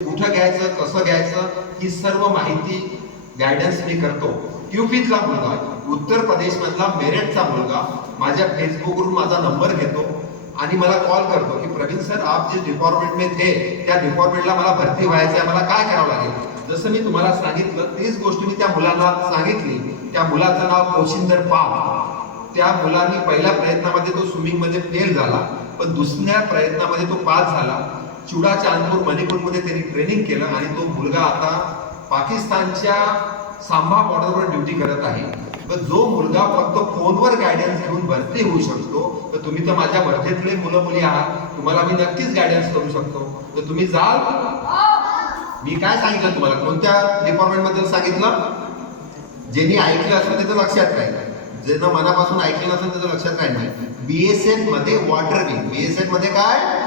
कुठं घ्यायचं कसं घ्यायचं ही सर्व माहिती गायडन्स मी करतो. युपीतला मुलगा उत्तर प्रदेशमधला मेरठचा मुलगा माझ्या फेसबुकवरून माझा नंबर घेतो आणि मला कॉल करतो की प्रवीण सर आप जे डिपार्टमेंट में थे त्या डिपार्टमेंटला मला भरती व्हायचं आहे मला काय करावं लागेल? जसं मी तुम्हाला सांगितलं तीच गोष्ट मी त्या मुलाला सांगितली. त्या मुलाचं नाव कौशिंदर पाल. त्या मुलांनी पहिल्या प्रयत्नामध्ये तो स्विमिंगमध्ये फेल झाला पण दुसऱ्या प्रयत्नामध्ये तो पास झाला. चुडा चांदपूर मणिपूरमध्ये त्यांनी ट्रेनिंग केलं आणि तो मुलगा आता पाकिस्तानच्या सांभा बॉर्डरवर ड्युटी करत आहे. तर जो मुलगा फक्त फोनवर गायडन्स घेऊन भरती होऊ शकतो तर तुम्ही तर माझ्या भरतीतले मुलं मुली आहात. तुम्हाला मी नक्कीच गायडन्स करू शकतो. तर तुम्ही जाल. मी काय सांगितलं तुम्हाला? कोणत्या डिपार्टमेंट सांगितलं? ज्यांनी ऐकलं असेल त्याचं लक्षात राहील. ज्यांना मनापासून ऐकलं असेल त्याचं लक्षात राहील. नाही बीएसएफमध्ये वॉटर बी बीएसएफमध्ये काय?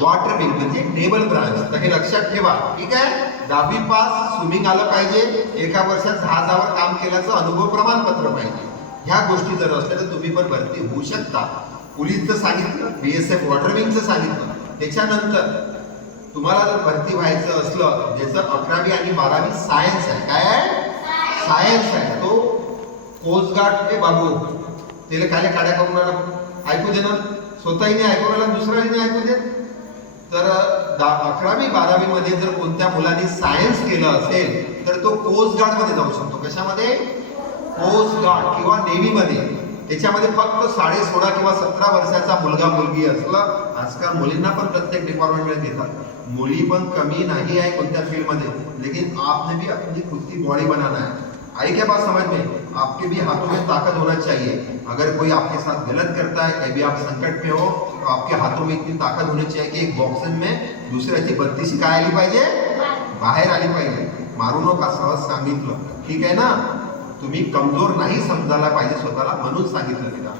वॉटर बिल म्हणजे टेबल ब्रांच तर हे लक्षात ठेवा. ठीक आहे? दहावी पास स्विमिंग आलं पाहिजे. एका वर्षात जहाजावर काम केल्याचं अनुभव प्रमाणपत्र पाहिजे. ह्या गोष्टी जर असल्या तर तुम्ही पण भरती होऊ शकता. पोलीसचं सांगितलं बी एस एफ वॉटर विंगचं सांगितलं. त्याच्यानंतर तुम्हाला जर भरती व्हायचं असलं ज्याचं अकरावी आणि बारावी सायन्स आहे. काय आहे? सायन्स आहे. तो कोस्ट गार्ड ते बाबू. त्याला काय काड्या करून आला ऐकू दे ना. स्वतःही नाही ऐकून आला दुसऱ्याही नाही ऐकू देत. तर अकरावी बारावी मध्ये जर कोणत्या मुलांनी सायन्स केलं असेल तर तो कोस्ट गार्डमध्ये जाऊ शकतो. कशामध्ये? कोस्ट गार्ड किंवा नेव्हीमध्ये त्याच्यामध्ये फक्त साडे सोळा किंवा सतरा वर्षाचा मुलगा मुलगी असलं आजकाल मुलींना पण प्रत्येक डिपार्टमेंटमध्ये देतात. मुली पण कमी नाही आहे कोणत्या फील्डमध्ये लेकिन आपने भी अपनी खुद की बॉडी बनाना है. आई क्या बात समझ में? आपके भी हाथों में ताकत होना चाहिए. अगर कोई आपके साथ गलत करता है कभी आप संकट में हो तो आपके हाथों में इतनी ताकत होनी चाहिए की एक बॉक्सिंग में दुसऱ्याची बत्तीशी काय आली पाहिजे बाहेर आली पाहिजे. मारू नका सहज सांगितलं. ठीक आहे ना? तुम्ही कमजोर नाही समजायला पाहिजे स्वतःला म्हणून सांगितलं तिला.